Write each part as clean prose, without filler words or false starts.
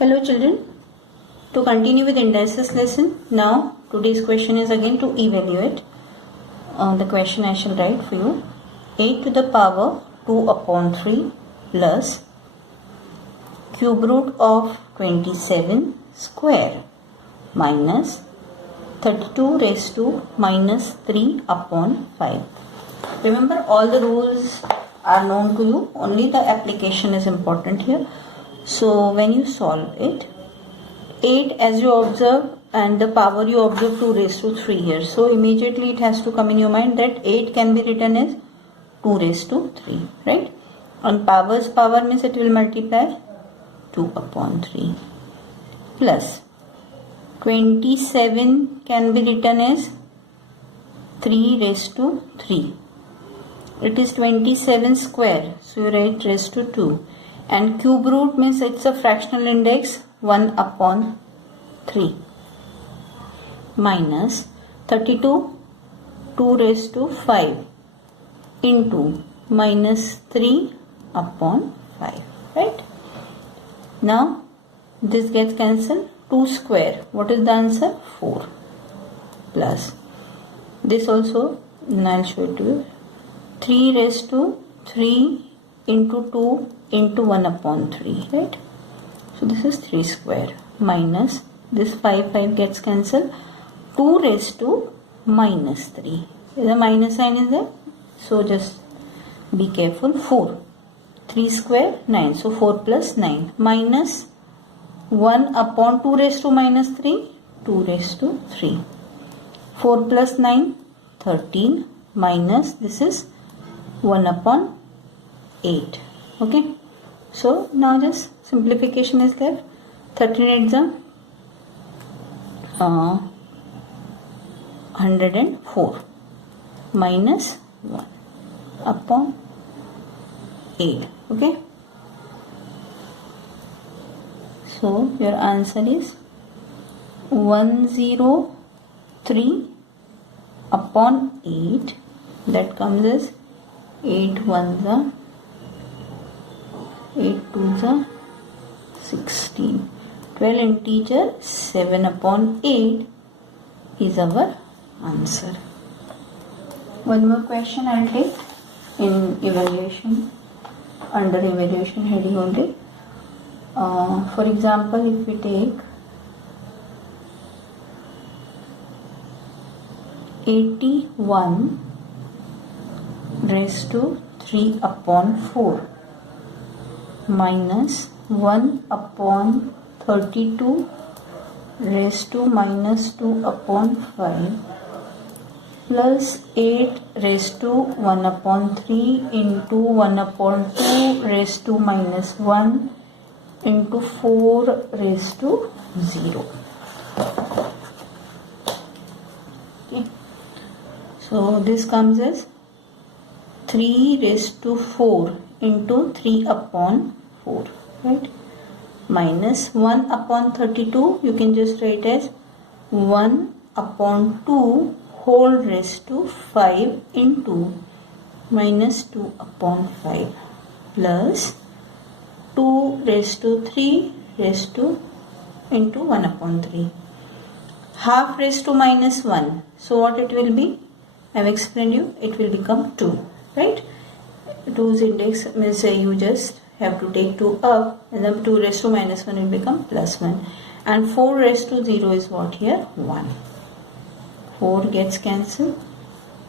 Hello children, to continue with indices lesson, now today's question is again to evaluate. The question I shall write for you. 8 to the power 2 upon 3 plus cube root of 27 square minus 32 raised to minus 3 upon 5. Remember, all the rules are known to you, only the application is important here. So when you solve it, 8 as you observe and the power you observe 2 raised to 3 here. So immediately it has to come in your mind that 8 can be written as 2 raised to 3, right? On power's power means it will multiply 2 upon 3 plus 27 can be written as 3 raised to 3. It is 27 square, so you write raised to 2. And cube root means it's a fractional index 1 upon 3 minus 32 2 raised to 5 into minus 3 upon 5, right? Now this gets cancelled. 2 square, what is the answer? 4 plus this also, I'll show it to you, 3 raised to 3 into 2 into 1 upon 3, right? So this is 3 square minus this 5 gets cancelled, 2 raised to minus 3. The minus sign is there, so just be careful. 4, 3 square 9, so 4 plus 9 minus 1 upon 2 raised to minus 3, 2 raised to 3. 4 plus 9, 13 minus this is 1 upon 8. Okay, so now just simplification is left. 13 8 is 104 minus 1 upon 8. Okay, so your answer is 103 upon 8. That comes as 8 1s are 8 2s are 16. 12 integer 7 upon 8 is our answer. One more question I'll take in evaluation, under evaluation heading only. For example, if we take 81 raised to 3 upon 4 minus 1 upon 32 raised to minus 2 upon 5 plus 8 raised to 1 upon 3 into 1 upon 2 raised to minus 1 into 4 raised to 0. Okay. So this comes as 3 raised to 4 into 3 upon 4, right? Minus 1 upon 32, you can just write as 1 upon 2 whole raised to 5 into minus 2 upon 5 plus 2 raised to 3 raised to into 1 upon 3. Half raised to minus 1. So what it will be? I have explained you. It will become 2, right? 2's index means you just have to take 2 up, and then 2 raised to minus 1 will become plus 1. And 4 raised to 0 is what here? 1. 4 gets cancelled.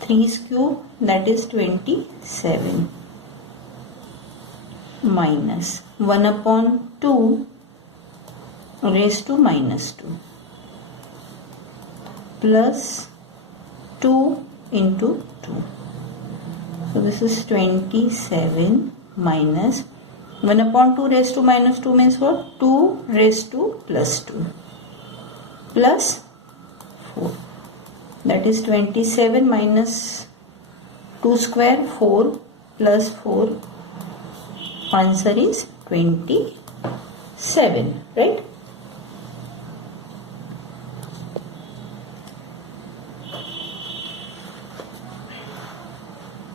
3's cube, that is 27. Minus 1 upon 2 raised to minus 2 plus 2 into 2. So this is 27 minus 1 upon 2 raised to minus 2 means what? 2 raised to plus 2 plus 4. That is 27 minus 2 square 4 plus 4. Answer is 27, right?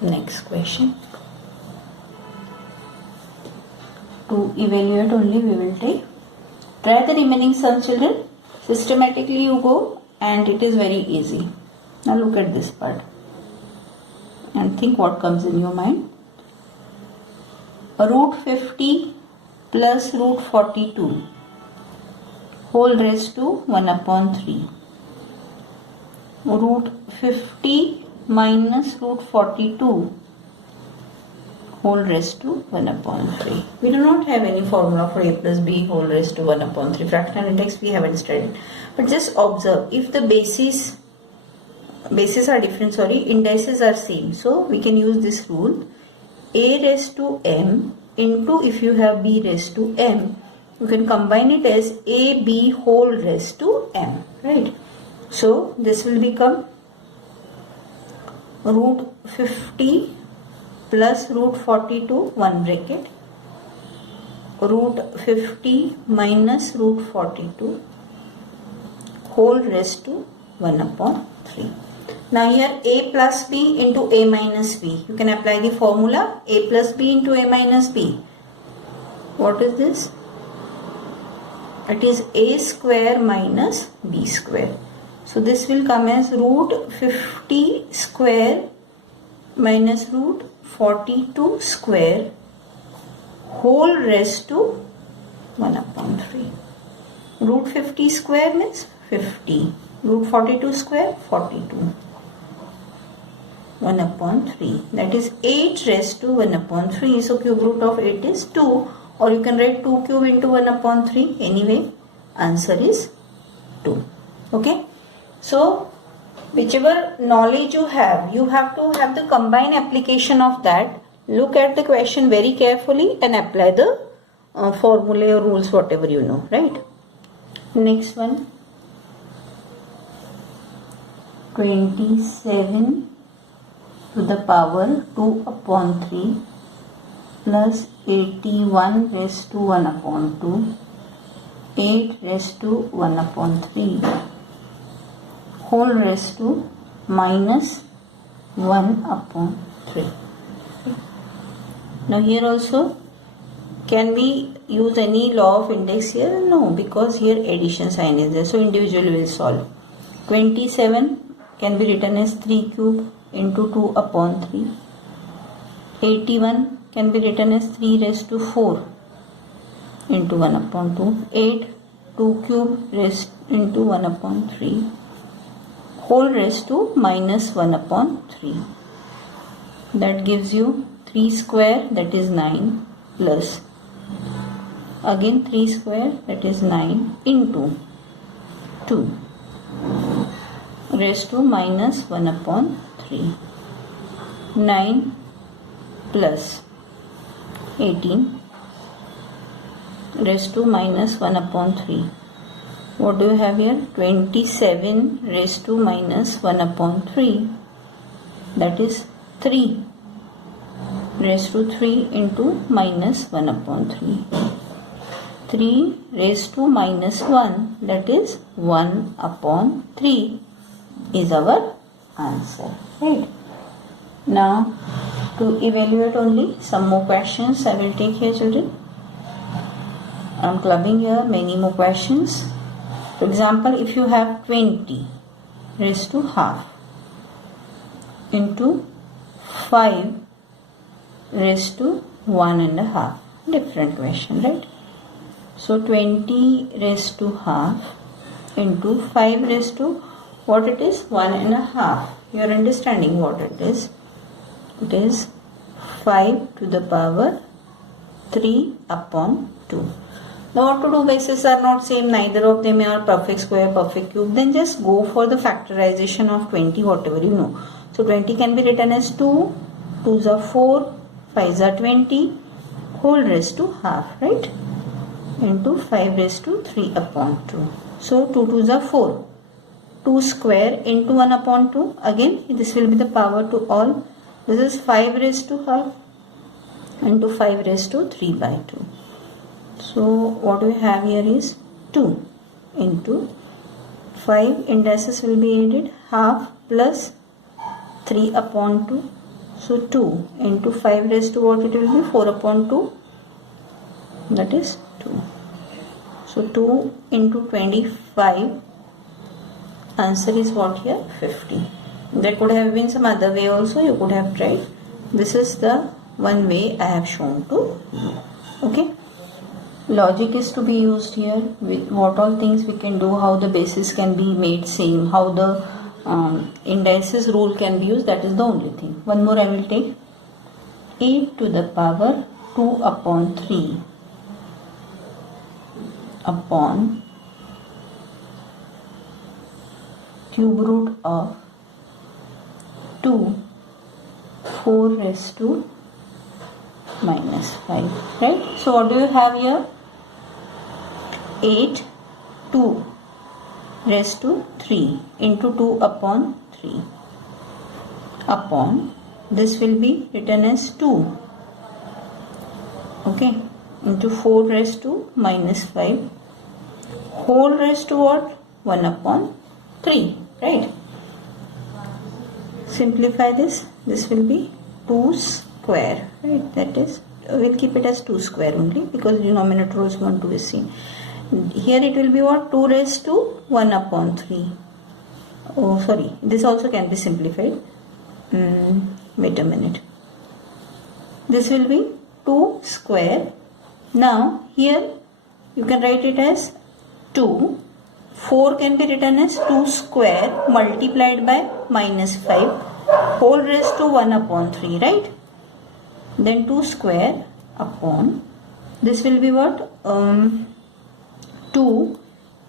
Next question. To evaluate only we will take Try the remaining sums, children. Systematically you go and it is very easy. Now look at this part and think what comes in your mind. Root 50 plus root 42 whole raised to 1 upon 3. Root 50 minus root 42 whole raised to 1 upon 3. We do not have any formula for a plus b whole raised to 1 upon 3. Fractional index we haven't studied. But just observe, if the bases are different, indices are same. So we can use this rule. A raised to m into, if you have b raised to m, you can combine it as ab whole raised to m, right? So this will become root 50 plus root 42, one bracket, root 50 minus root 42 whole raised to 1 upon 3. Now here a plus b into a minus b. You can apply the formula a plus b into a minus b. What is this? It is a square minus b square. So this will come as root 50 square minus root 42 square whole raised to 1 upon 3. Root 50 square means 50. Root 42 square 42. 1 upon 3. That is 8 raised to 1 upon 3. So cube root of 8 is 2. Or you can write 2 cube into 1 upon 3. Anyway, answer is 2. Okay. So whichever knowledge you have to have the combined application of that. Look at the question very carefully and apply the formula or rules, whatever you know, right? Next one. 27 to the power 2 upon 3 plus 81 raised to 1 upon 2, 8 raised to 1 upon 3 whole raised to minus 1 upon 3. Now here also, can we use any law of index here? No, because here addition sign is there. So individually we will solve. 27 can be written as 3 cube into 2 upon 3. 81 can be written as 3 raised to 4 into 1 upon 2. 8, 2 cube raised into 1 upon 3 whole raised to minus 1 upon 3. That gives you 3 square, that is 9, plus again 3 square, that is 9, into 2 raised to minus 1 upon 3. 9 plus 18 raised to minus 1 upon 3. What do you have here? 27 raised to minus 1 upon 3. That is 3 raised to 3 into minus 1 upon 3. 3 raised to minus 1, that is 1 upon 3 is our answer. Right? Now to evaluate only some more questions I will take here, children. I am clubbing here many more questions. For example, if you have 20 raised to half into 5 raised to 1.5. Different question, right? So 20 raised to half into 5 raised to what it is? 1.5. You are understanding what it is? It is 5 to the power 3 upon 2. Now what to do? Bases are not same, neither of them are perfect square, perfect cube. Then just go for the factorization of 20, whatever you know. So 20 can be written as 2, 2s are 4, 5s are 20, whole raised to half, right? Into 5 raised to 3 upon 2. So 2 2s are 4. 2 square into 1 upon 2. Again, this will be the power to all. This is 5 raised to half into 5 raised to 3 by 2. So what we have here is 2 into 5 indices will be added, half plus 3 upon 2. So 2 into 5 raised to what it will be? 4 upon 2. That is 2. So 2 into 25, answer is what here? 50. There could have been some other way also, you could have tried. This is the one way I have shown to you. Okay. Logic is to be used here. With what all things we can do, how the basis can be made same, how the indices rule can be used, that is the only thing. One more I will take. 8 to the power 2 upon 3 upon cube root of 2 4 raised to minus 5, right? So what do you have here? 8 2 raised to 3 into 2 upon 3 upon, this will be written as 2, okay, into 4 raised to minus 5 whole raised to what? 1 upon 3, right? Simplify this. This will be 2 square, right? That is, we'll keep it as 2 square only because denominator is 1, 2 is seen. Here it will be what? 2 raised to 1 upon 3. Oh, sorry. This also can be simplified. Wait a minute. This will be 2 square. Now, here you can write it as 2. 4 can be written as 2 square multiplied by minus 5 whole raised to 1 upon 3, right? Then 2 square upon, this will be what? 2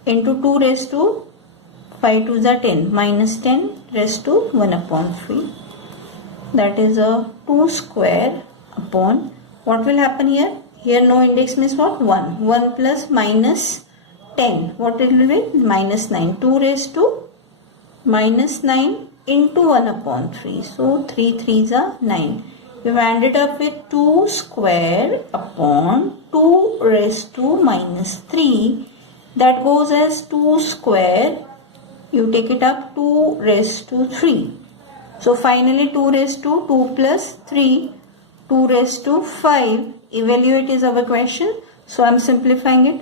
into 2 raised to 5 2s are 10 minus 10 raised to 1 upon 3. That is a 2 square upon, what will happen here? Here no index means what? 1. 1 plus minus 10. What it will be? Minus 9. 2 raised to minus 9 into 1 upon 3. So 3 3s are 9. We've ended up with 2 square upon 2 raised to minus 3. That goes as 2 square. You take it up 2 raised to 3. So finally 2 raised to 2 plus 3. 2 raised to 5. Evaluate is our question. So I am simplifying it.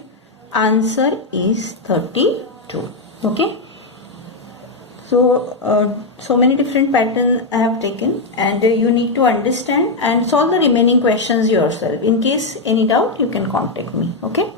Answer is 32. Okay. So many different patterns I have taken, and you need to understand and solve the remaining questions yourself. In case any doubt, you can contact me. Okay.